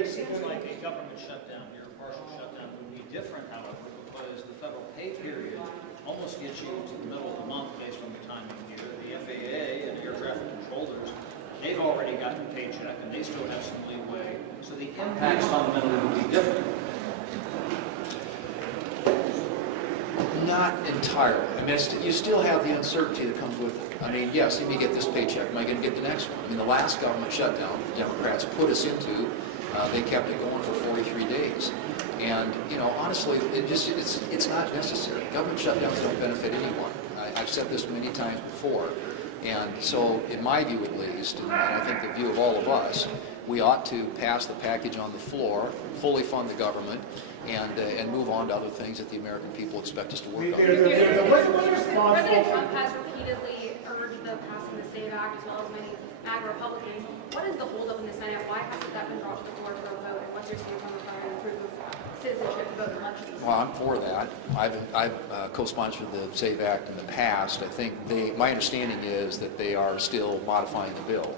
It seems like a government shutdown, your partial shutdown, would be different, however, because the federal pay period almost gets you to the middle of the month based on the time of year. The FAA and air traffic controllers, they've already gotten a paycheck and they still have some leeway. So the impacts fundamentally would be different. Not entirely. I mean, you still have the uncertainty that comes with it. I mean, yes, you may get this paycheck. Am I going to get the next one? I mean, the last government shutdown the Democrats put us into, they kept it going for 43 days. And, you know, honestly, it's not necessary. Government shutdowns don't benefit anyone. I've said this many times before. And so, in my view at least, and I think the view of all of us, we ought to pass the package on the floor, fully fund the government, and move on to other things that the American people expect us to work on. President Trump has repeatedly urged the passing of the SAVE Act, as well as many MAGA Republicans. What is the holdup in the Senate? Why hasn't that been brought to the floor for a vote? And what's your stance on requiring improved citizenship to vote in elections? Well, I'm for that. I've co-sponsored the SAVE Act in the past. I think my understanding is that they are still modifying the bill.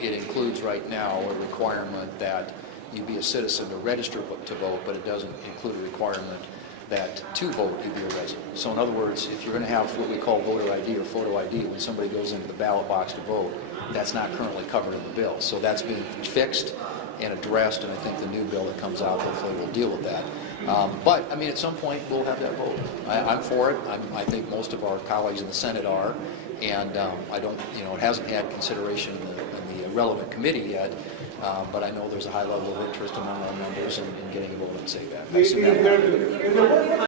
It includes right now a requirement that you be a citizen to register to vote, but it doesn't include a requirement that to vote you be a resident. So in other words, if you're going to have what we call voter ID or photo ID when somebody goes into the ballot box to vote, that's not currently covered in the bill. So that's being fixed and addressed, and I think the new bill that comes out hopefully will deal with that. But I mean, at some point we'll have that vote. I'm for it. I think most of our colleagues in the Senate are, and I don't, you know, it hasn't had consideration in the relevant committee yet. But I know there's a high level of interest among our members in getting a vote on SAVE Act.